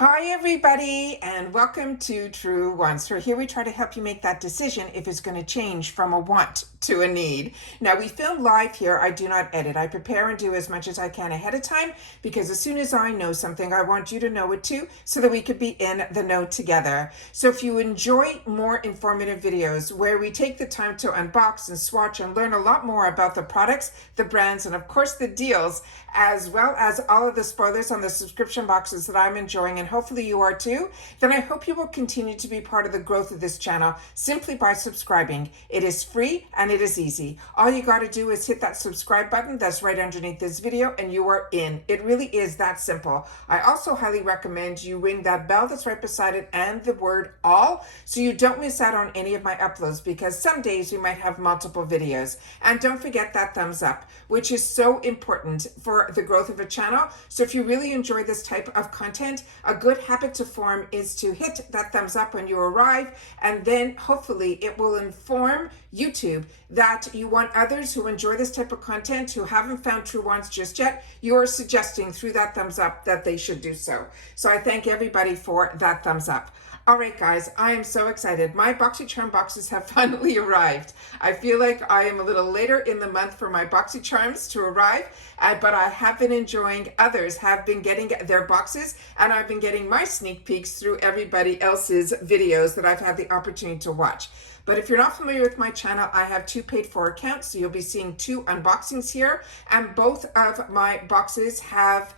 Hi everybody, and welcome to Truewants. So here we try to help you make that decision if it's going to change from a want to a need. Now we film live here. I do not edit. I prepare and do as much as I can ahead of time because as soon as I know something, I want you to know it too so that we could be in the know together. So if you enjoy more informative videos where we take the time to unbox and swatch and learn a lot more about the products, the brands, and of course the deals, as well as all of the spoilers on the subscription boxes that I'm enjoying, and hopefully you are too, then I hope you will continue to be part of the growth of this channel simply by subscribing. It is free and it is easy. All you got to do is hit that subscribe button that's right underneath this video and you are in. It really is that simple. I also highly recommend you ring that bell that's right beside it and the word all so you don't miss out on any of my uploads, because some days we might have multiple videos. And don't forget that thumbs up, which is so important for the growth of a channel. So if you really enjoy this type of content, a good habit to form is to hit that thumbs up when you arrive, and then hopefully it will inform YouTube that you want others who enjoy this type of content, who haven't found Truewants just yet, you're suggesting through that thumbs up that they should do so. So I thank everybody for that thumbs up. All right, guys, I am so excited. My Boxycharm boxes have finally arrived. I feel like I am a little later in the month for my Boxycharms to arrive, but I have been enjoying, others have been getting their boxes, and I've been getting my sneak peeks through everybody else's videos that I've had the opportunity to watch. But if you're not familiar with my channel, I have two paid for accounts, so you'll be seeing two unboxings here, and both of my boxes have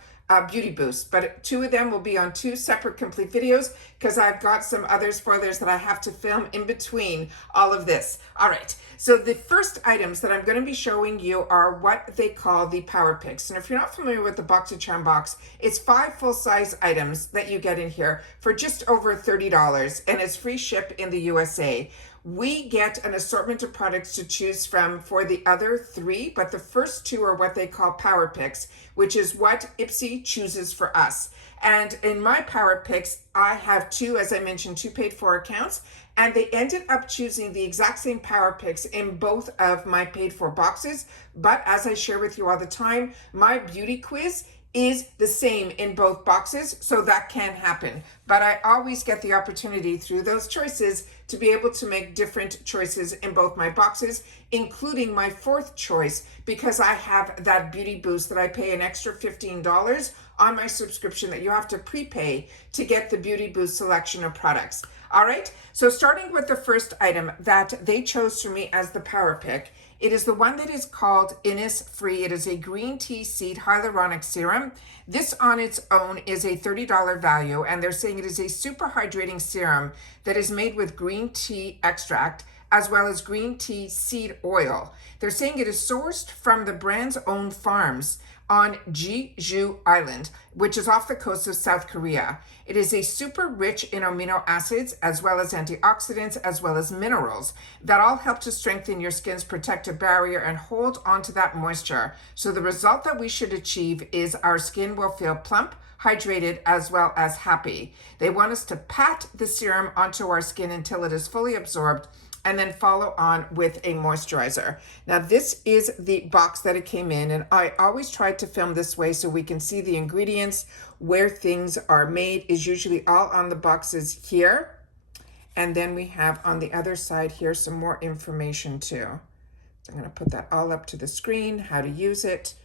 beauty boost, but two of them will be on two separate complete videos because I've got some other spoilers that I have to film in between all of this. All right, so the first items that I'm going to be showing you are what they call the power picks. And if you're not familiar with the Boxycharm box, it's 5 full-size items that you get in here for just over $30, and it's free ship in the USA. We get an assortment of products to choose from for the other 3, but the first 2 are what they call power picks, which is what IPSY chooses for us. And in my power picks, I have 2, as I mentioned, 2 paid for accounts, and they ended up choosing the exact same power picks in both of my paid for boxes. But as I share with you all the time, my beauty quiz is the same in both boxes, so that can happen. But I always get the opportunity through those choices to be able to make different choices in both my boxes, including my 4th choice, because I have that beauty boost that I pay an extra $15 on my subscription that you have to prepay to get the beauty boost selection of products. All right, so starting with the first item that they chose for me as the power pick, it is the one that is called Innisfree. It is a green tea seed hyaluronic serum. This on its own is a $30 value, and they're saying it is a super hydrating serum that is made with green tea extract as well as green tea seed oil. They're saying it is sourced from the brand's own farms on Jeju Island, which is off the coast of South Korea. It is a super rich in amino acids, as well as antioxidants, as well as minerals that all help to strengthen your skin's protective barrier and hold onto that moisture. So the result that we should achieve is our skin will feel plump, hydrated, as well as happy. They want us to pat the serum onto our skin until it is fully absorbed, and then follow on with a moisturizer. Now this is the box that it came in, and I always try to film this way so we can see the ingredients, where things are made is usually all on the boxes here. And then we have on the other side here some more information too. So I'm gonna put that all up to the screen, how to use it.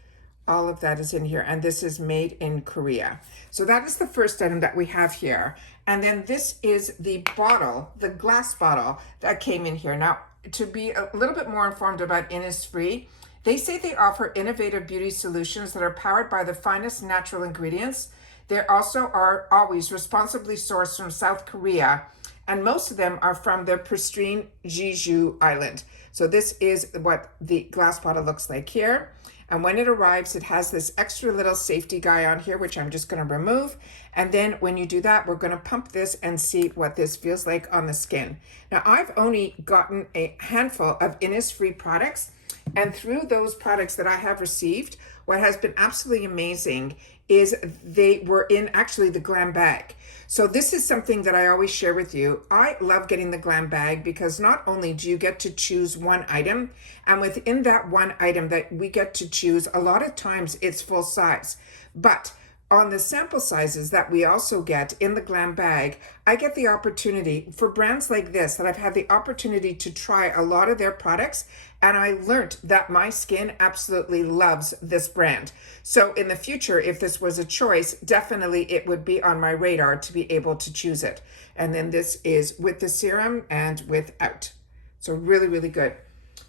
All of that is in here, and this is made in Korea. So that is the first item that we have here. And then this is the bottle, the glass bottle that came in here. Now, to be a little bit more informed about Innisfree, they say they offer innovative beauty solutions that are powered by the finest natural ingredients. They also are always responsibly sourced from South Korea, and most of them are from the pristine Jeju Island. So this is what the glass bottle looks like here. And when it arrives, it has this extra little safety guy on here, which I'm just going to remove. And then when you do that, we're going to pump this and see what this feels like on the skin. Now, I've only gotten a handful of Innisfree products. And through those products that I have received, what has been absolutely amazing is they were in actually the glam bag. So this is something that I always share with you. I love getting the glam bag because not only do you get to choose one item, and within that one item that we get to choose, a lot of times it's full size. But on the sample sizes that we also get in the Glam bag, I get the opportunity for brands like this that I've had the opportunity to try a lot of their products, and I learned that my skin absolutely loves this brand. So in the future, if this was a choice, definitely it would be on my radar to be able to choose it. And then this is with the serum and without. So really, really good.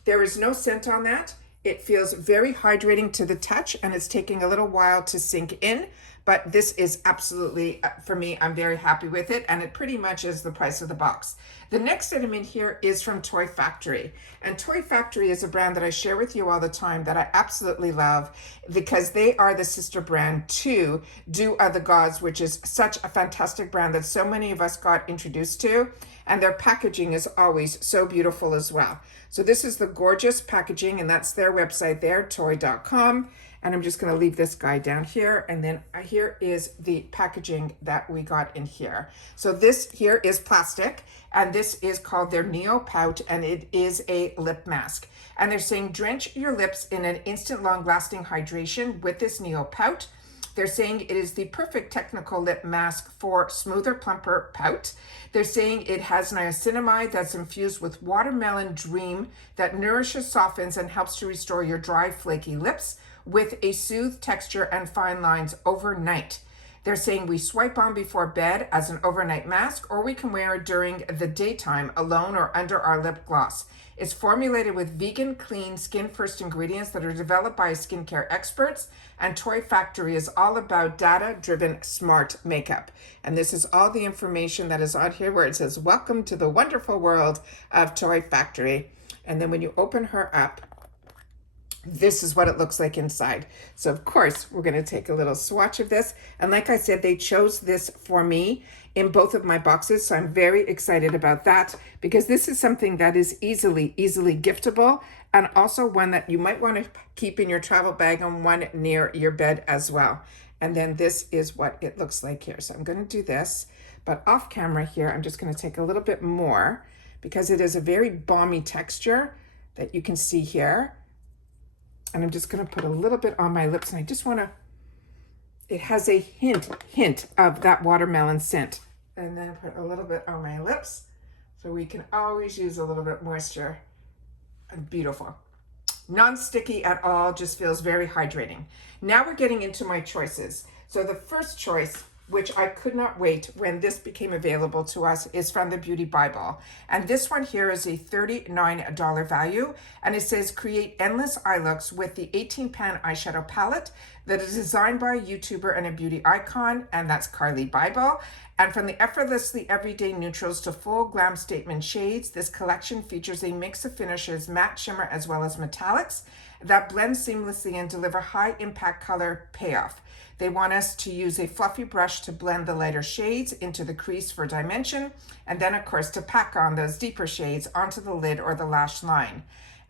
There is no scent on that. It feels very hydrating to the touch, and it's taking a little while to sink in, but this is absolutely, for me, I'm very happy with it, and it pretty much is the price of the box. The next item in here is from Toy Factory, and Toy Factory is a brand that I share with you all the time that I absolutely love because they are the sister brand to Do Other Gods, which is such a fantastic brand that so many of us got introduced to, and their packaging is always so beautiful as well. So this is the gorgeous packaging, and that's their website there, toy.com. And I'm just going to leave this guy down here. And then here is the packaging that we got in here. So this here is plastic, and this is called their Neo Pout, and it is a lip mask. And they're saying drench your lips in an instant long-lasting hydration with this Neo Pout. They're saying it is the perfect technical lip mask for smoother, plumper pout. They're saying it has niacinamide that's infused with watermelon dream that nourishes, softens, and helps to restore your dry, flaky lips with a soothed texture and fine lines overnight. They're saying we swipe on before bed as an overnight mask, or we can wear it during the daytime alone or under our lip gloss. It's formulated with vegan, clean, skin-first ingredients that are developed by skincare experts, and Toy Factory is all about data-driven smart makeup. And this is all the information that is on here where it says, welcome to the wonderful world of Toy Factory. And then when you open her up, this is what it looks like inside. So of course, we're going to take a little swatch of this. And like I said, they chose this for me in both of my boxes. So I'm very excited about that because this is something that is easily giftable, and also one that you might want to keep in your travel bag and one near your bed as well. And then this is what it looks like here. So I'm going to do this, but off camera here, I'm just going to take a little bit more because it is a very balmy texture that you can see here. And I'm just going to put a little bit on my lips, and I just want to, it has a hint of that watermelon scent. And then put a little bit on my lips, so we can always use a little bit moisture. And beautiful. Non-sticky at all, just feels very hydrating. Now we're getting into my choices. So the first choice, which I could not wait when this became available to us, is from the Beauty Bible. And this one here is a $39 value. And it says, create endless eye looks with the 18-pan eyeshadow palette that is designed by a YouTuber and a beauty icon, and that's Carly Bible. And from the effortlessly everyday neutrals to full glam statement shades, this collection features a mix of finishes, matte, shimmer, as well as metallics that blend seamlessly and deliver high impact color payoff. They want us to use a fluffy brush to blend the lighter shades into the crease for dimension, and then of course to pack on those deeper shades onto the lid or the lash line.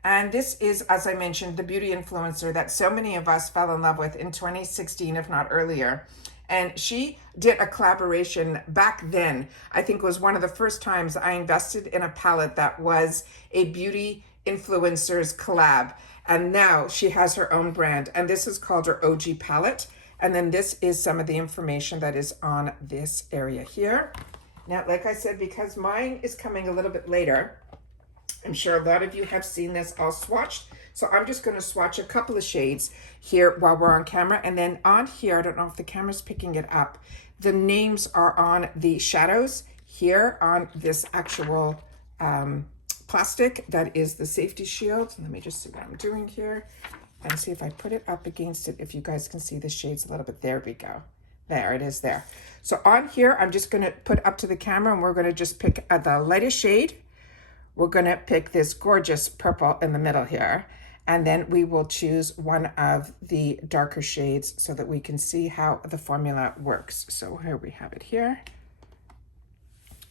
And this is, as I mentioned, the beauty influencer that so many of us fell in love with in 2016, if not earlier. And she did a collaboration back then. I think it was one of the first times I invested in a palette that was a beauty influencer's collab. And now she has her own brand, and this is called her OG palette. And then this is some of the information that is on this area here. Now, like I said, because mine is coming a little bit later, I'm sure a lot of you have seen this all swatched. So I'm just going to swatch a couple of shades here while we're on camera. And then on here, I don't know if the camera's picking it up, the names are on the shadows here on this actual plastic that is the safety shield. Let me just see what I'm doing here and see if I put it up against it, if you guys can see the shades a little bit. There we go. There it is there. So on here, I'm just going to put up to the camera, and we're going to just pick the lightest shade. We're going to pick this gorgeous purple in the middle here. And then we will choose one of the darker shades so that we can see how the formula works. So here we have it here.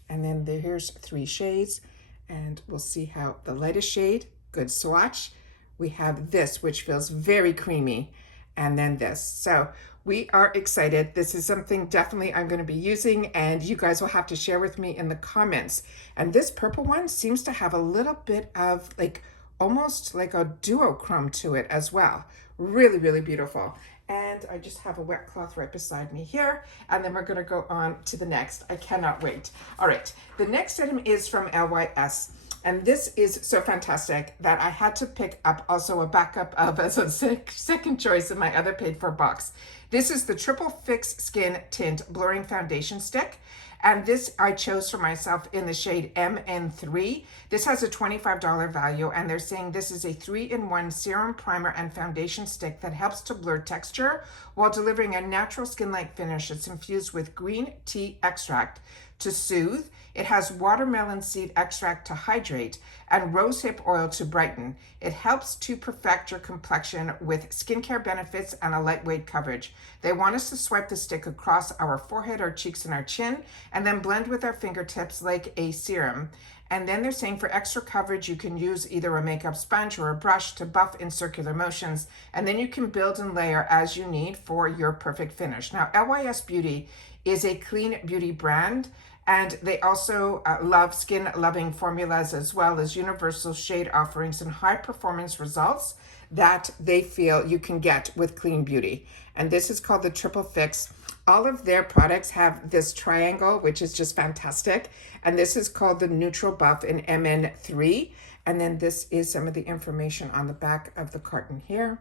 And then here's 3 shades. And we'll see how the lightest shade, good swatch. We have this, which feels very creamy. And then this. So we are excited. This is something definitely I'm going to be using, and you guys will have to share with me in the comments. And this purple one seems to have a little bit of like almost like a duochrome to it as well. Really, really beautiful. And I just have a wet cloth right beside me here. And then we're gonna go on to the next. I cannot wait. All right, the next item is from LYS. And this is so fantastic that I had to pick up also a backup of as a second choice in my other paid for box. This is the Triple Fix Skin Tint Blurring Foundation Stick. And this I chose for myself in the shade MN3. This has a $25 value, and they're saying this is a 3-in-1 serum, primer, and foundation stick that helps to blur texture while delivering a natural skin-like finish. It's infused with green tea extract to soothe. It has watermelon seed extract to hydrate and rosehip oil to brighten. It helps to perfect your complexion with skincare benefits and a lightweight coverage. They want us to swipe the stick across our forehead, our cheeks, and our chin, and then blend with our fingertips like a serum. And then they're saying for extra coverage, you can use either a makeup sponge or a brush to buff in circular motions, and then you can build and layer as you need for your perfect finish. Now, LYS Beauty is a clean beauty brand, and they also love skin-loving formulas as well as universal shade offerings and high-performance results that they feel you can get with clean beauty. And this is called the Triple Fix. All of their products have this triangle, which is just fantastic. And this is called the Neutral Buff in MN3. And then this is some of the information on the back of the carton here.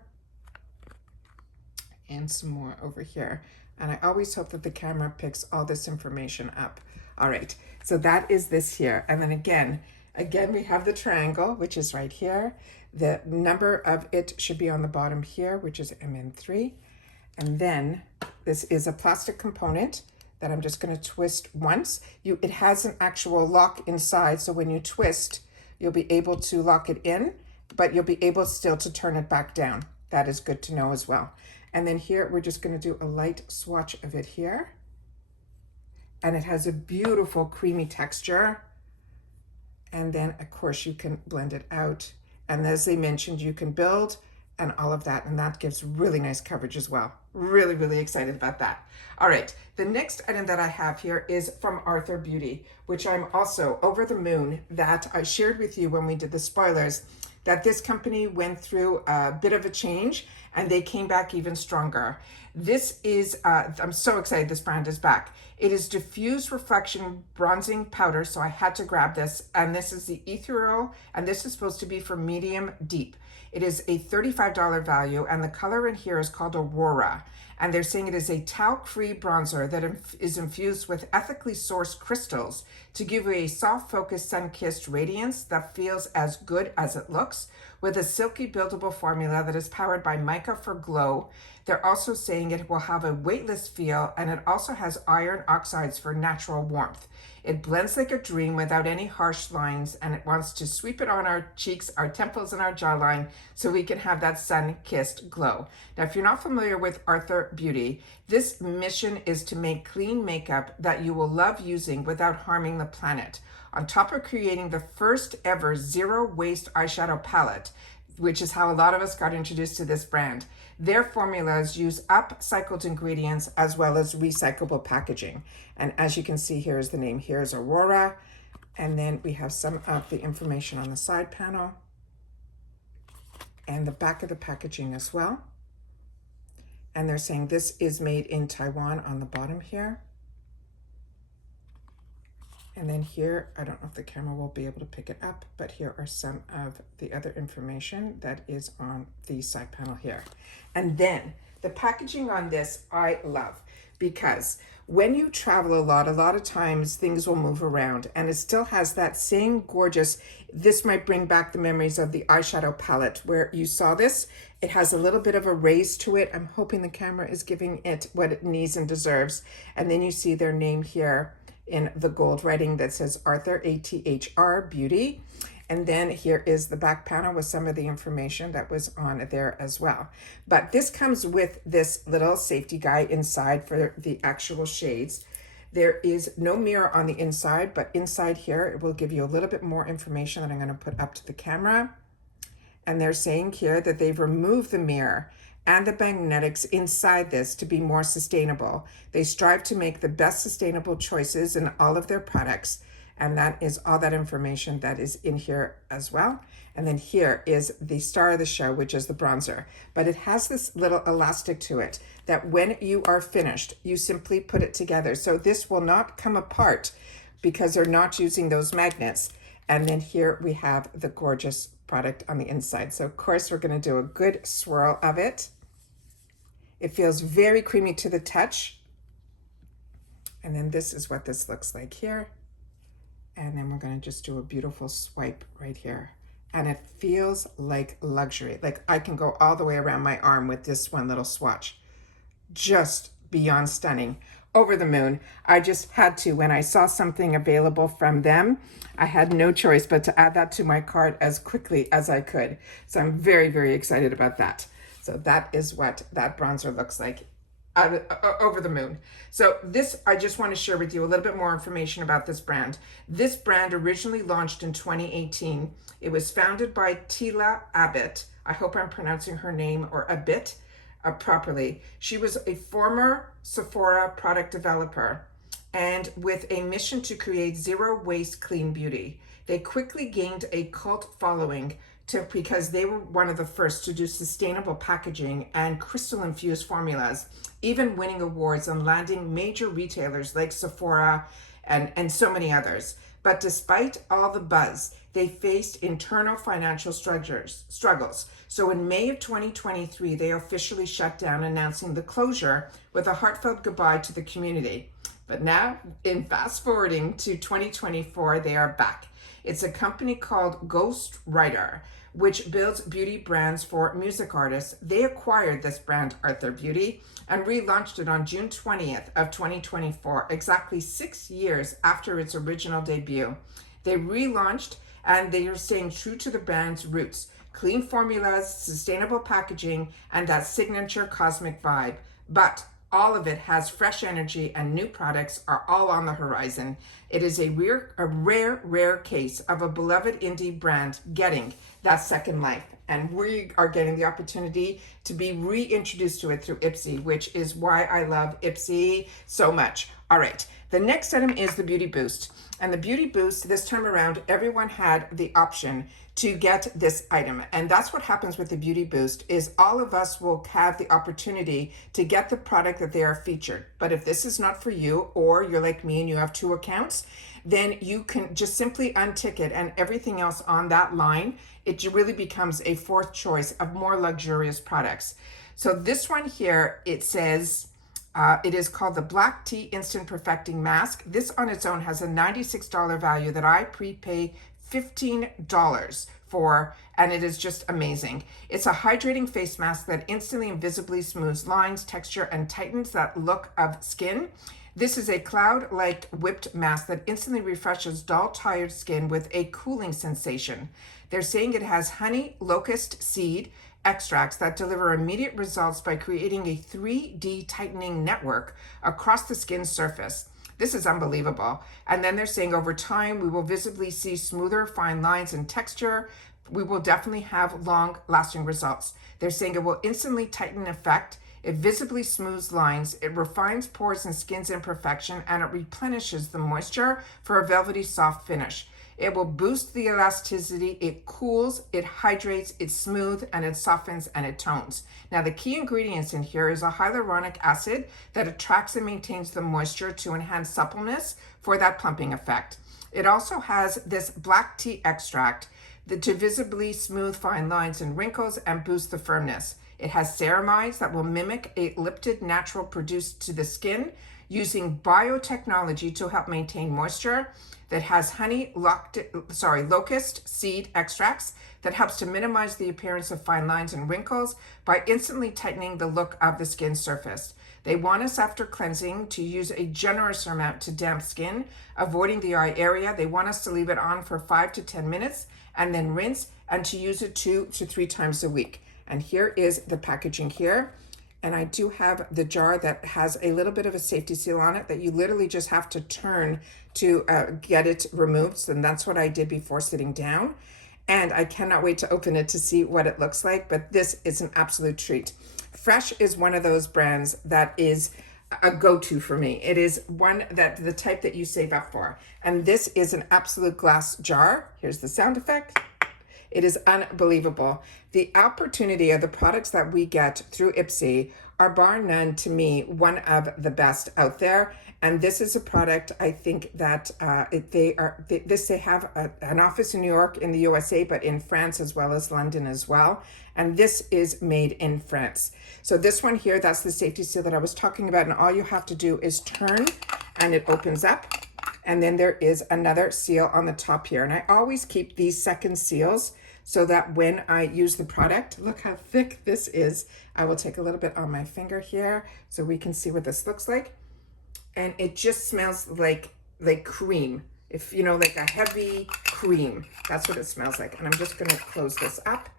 And some more over here. And I always hope that the camera picks all this information up. All right, so that is this here. And then again, we have the triangle, which is right here. The number of it should be on the bottom here, which is MN3. And then this is a plastic component that I'm just gonna twist once. It has an actual lock inside, so when you twist, you'll be able to lock it in, but you'll be able still to turn it back down. That is good to know as well. And then here, we're just gonna do a light swatch of it here. And it has a beautiful creamy texture. And then of course you can blend it out. And as they mentioned, you can build and all of that. And that gives really nice coverage as well. Really, really excited about that. All right, the next item that I have here is from Arthur Beauty, which I'm also over the moon that I shared with you when we did the spoilers, that this company went through a bit of a change and they came back even stronger. This is, I'm so excited this brand is back. It is Diffuse Reflection Bronzing Powder, so I had to grab this. And this is the ethereal, and this is supposed to be for medium deep. It is a $35 value, and the color in here is called Aurora. And they're saying it is a talc-free bronzer that is infused with ethically sourced crystals to give you a soft-focused, sun-kissed radiance that feels as good as it looks, with a silky buildable formula that is powered by mica for glow. They're also saying it will have a weightless feel, and it also has iron oxides for natural warmth. It blends like a dream without any harsh lines, and it wants to sweep it on our cheeks, our temples, and our jawline so we can have that sun-kissed glow. Now, if you're not familiar with Arthur Beauty, this mission is to make clean makeup that you will love using without harming the planet, on top of creating the first ever zero-waste eyeshadow palette, which is how a lot of us got introduced to this brand. Their formulas use upcycled ingredients as well as recyclable packaging. And as you can see, here is the name. Here's Aurora. And then we have some of the information on the side panel and the back of the packaging as well. And they're saying this is made in Taiwan on the bottom here. And then here, I don't know if the camera will be able to pick it up, but here are some of the other information that is on the side panel here. And then the packaging on this, I love, because when you travel a lot of times things will move around, and it still has that same gorgeous, this might bring back the memories of the eyeshadow palette where you saw this. It has a little bit of a raise to it. I'm hoping the camera is giving it what it needs and deserves. And then you see their name here in the gold writing that says Arthur, A-T-H-R, Beauty. And then here is the back panel with some of the information that was on there as well. But this comes with this little safety guide inside for the actual shades. There is no mirror on the inside, but inside here, it will give you a little bit more information that I'm going to put up to the camera. And they're saying here that they've removed the mirror and the magnetics inside this to be more sustainable. They strive to make the best sustainable choices in all of their products. And that is all that information that is in here as well. And then here is the star of the show, which is the bronzer. But it has this little elastic to it that when you are finished, you simply put it together. So this will not come apart because they're not using those magnets. And then here we have the gorgeous product on the inside. So of course we're going to do a good swirl of it. It feels very creamy to the touch. And then this is what this looks like here. And then we're going to just do a beautiful swipe right here. And it feels like luxury. Like I can go all the way around my arm with this one little swatch. Just beyond stunning. Over the moon. I just had to, when I saw something available from them, I had no choice but to add that to my cart as quickly as I could. So I'm very, very excited about that. So that is what that bronzer looks like. Over the moon. So this, I just want to share with you a little bit more information about this brand. This brand originally launched in 2018. It was founded by Tila Abbott. I hope I'm pronouncing her name or Abbott properly. She was a former Sephora product developer and with a mission to create zero waste clean beauty. They quickly gained a cult following because they were one of the first to do sustainable packaging and crystal infused formulas, even winning awards and landing major retailers like Sephora and so many others. But despite all the buzz, they faced internal financial struggles. So in May of 2023, they officially shut down, announcing the closure with a heartfelt goodbye to the community. But now, in fast forwarding to 2024, they are back. It's a company called Ghostwriter, which builds beauty brands for music artists. They acquired this brand, Arthur Beauty, and relaunched it on June 20th of 2024, exactly 6 years after its original debut. They relaunched and they are staying true to the brand's roots. Clean formulas, sustainable packaging, and that signature cosmic vibe. But all of it has fresh energy and new products are all on the horizon. It is a rare case of a beloved indie brand getting that second life. And we are getting the opportunity to be reintroduced to it through IPSY, which is why I love IPSY so much. All right, the next item is the Beauty Boost. And the Beauty Boost, this time around, everyone had the option to get this item. And that's what happens with the Beauty Boost is all of us will have the opportunity to get the product that they are featured. But if this is not for you, or you're like me and you have 2 accounts, then you can just simply untick it and everything else on that line, it really becomes a 4th choice of more luxurious products. So this one here, it says, it is called the Black Tea Instant Perfecting Mask. This on its own has a $96 value that I prepay $15 for, and it is just amazing. It's a hydrating face mask that instantly and visibly smooths lines, texture, and tightens that look of skin. This is a cloud-like whipped mask that instantly refreshes dull, tired skin with a cooling sensation. They're saying it has honey locust seed extracts that deliver immediate results by creating a 3D tightening network across the skin's surface. This is unbelievable. And then they're saying over time, we will visibly see smoother, fine lines and texture. We will definitely have long-lasting results. They're saying it will instantly tighten effect. It visibly smooths lines. It refines pores and skin's imperfection, and it replenishes the moisture for a velvety, soft finish. It will boost the elasticity, it cools, it hydrates, it's smooth, and it softens and it tones. Now the key ingredients in here is a hyaluronic acid that attracts and maintains the moisture to enhance suppleness for that plumping effect. It also has this black tea extract to visibly smooth fine lines and wrinkles and boost the firmness. It has ceramides that will mimic a lipid natural produced to the skin using biotechnology to help maintain moisture. That has honey locust seed extracts that helps to minimize the appearance of fine lines and wrinkles by instantly tightening the look of the skin surface. They want us after cleansing to use a generous amount to damp skin, avoiding the eye area. They want us to leave it on for 5 to 10 minutes and then rinse, and to use it 2 to 3 times a week. And here is the packaging here. And I do have the jar that has a little bit of a safety seal on it that you literally just have to turn to get it removed. And that's what I did before sitting down. And I cannot wait to open it to see what it looks like. But this is an absolute treat. Fresh is one of those brands that is a go-to for me. It is one that the type that you save up for. And this is an absolute glass jar. Here's the sound effect. It is unbelievable. The opportunity of the products that we get through IPSY are bar none, to me, one of the best out there. And this is a product, I think that they have an office in New York in the USA, but in France as well as London as well. And this is made in France. So this one here, that's the safety seal that I was talking about. And all you have to do is turn and it opens up. And then there is another seal on the top here. And I always keep these second seals so that when I use the product, look how thick this is. I will take a little bit on my finger here so we can see what this looks like. And it just smells like cream. If you know, like a heavy cream, that's what it smells like. And I'm just gonna close this up.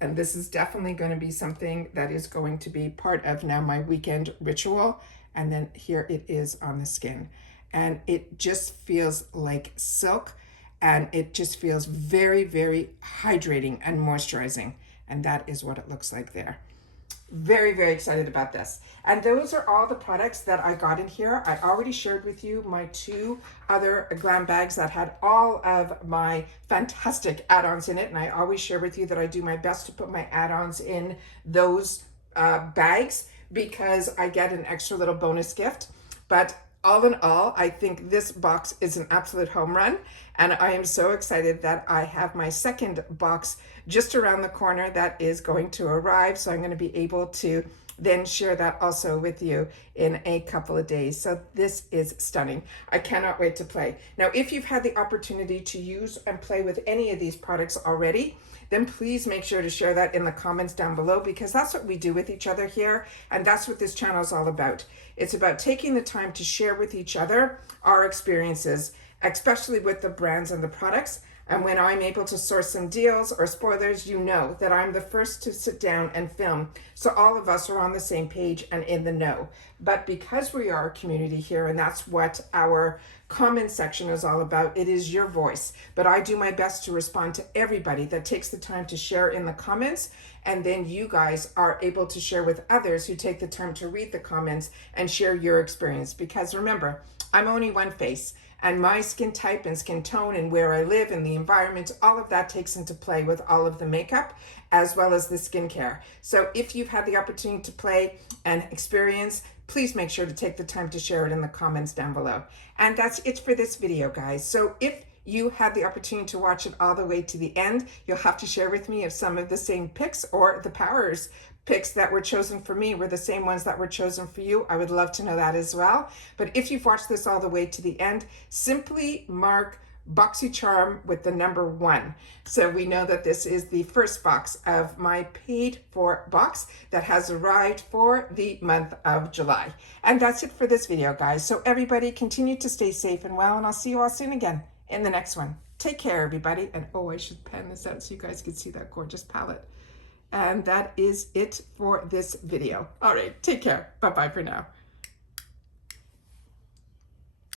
And this is definitely gonna be something that is going to be part of now my weekend ritual. And then here it is on the skin. And it just feels like silk, and it just feels very, very hydrating and moisturizing. And that is what it looks like there. Very, very excited about this. And those are all the products that I got in here. I already shared with you my 2 other glam bags that had all of my fantastic add-ons in it. And I always share with you that I do my best to put my add-ons in those bags because I get an extra little bonus gift. But all in all, I think this box is an absolute home run, and I am so excited that I have my second box just around the corner that is going to arrive. So I'm going to be able to then share that also with you in a couple of days. So this is stunning. I cannot wait to play. Now, if you've had the opportunity to use and play with any of these products already, then please make sure to share that in the comments down below, because that's what we do with each other here. And that's what this channel is all about. It's about taking the time to share with each other our experiences, especially with the brands and the products. And when I'm able to source some deals or spoilers, you know that I'm the first to sit down and film. So all of us are on the same page and in the know. But because we are a community here, and that's what our comment section is all about, it is your voice. But I do my best to respond to everybody that takes the time to share in the comments. And then you guys are able to share with others who take the time to read the comments and share your experience. Because remember, I'm only one face. And my skin type and skin tone and where I live and the environment, all of that takes into play with all of the makeup as well as the skincare. So if you've had the opportunity to play and experience, please make sure to take the time to share it in the comments down below. And that's it for this video, guys. So if you had the opportunity to watch it all the way to the end, you'll have to share with me if some of the same picks or the powers picks that were chosen for me were the same ones that were chosen for you. I would love to know that as well. But if you've watched this all the way to the end, simply mark Boxycharm with the number 1. So we know that this is the first box of my paid for box that has arrived for the month of July. And that's it for this video, guys. So everybody continue to stay safe and well, and I'll see you all soon again in the next one. Take care, everybody. And oh, I should pen this out so you guys can see that gorgeous palette. And that is it for this video. All right, take care. Bye-bye for now.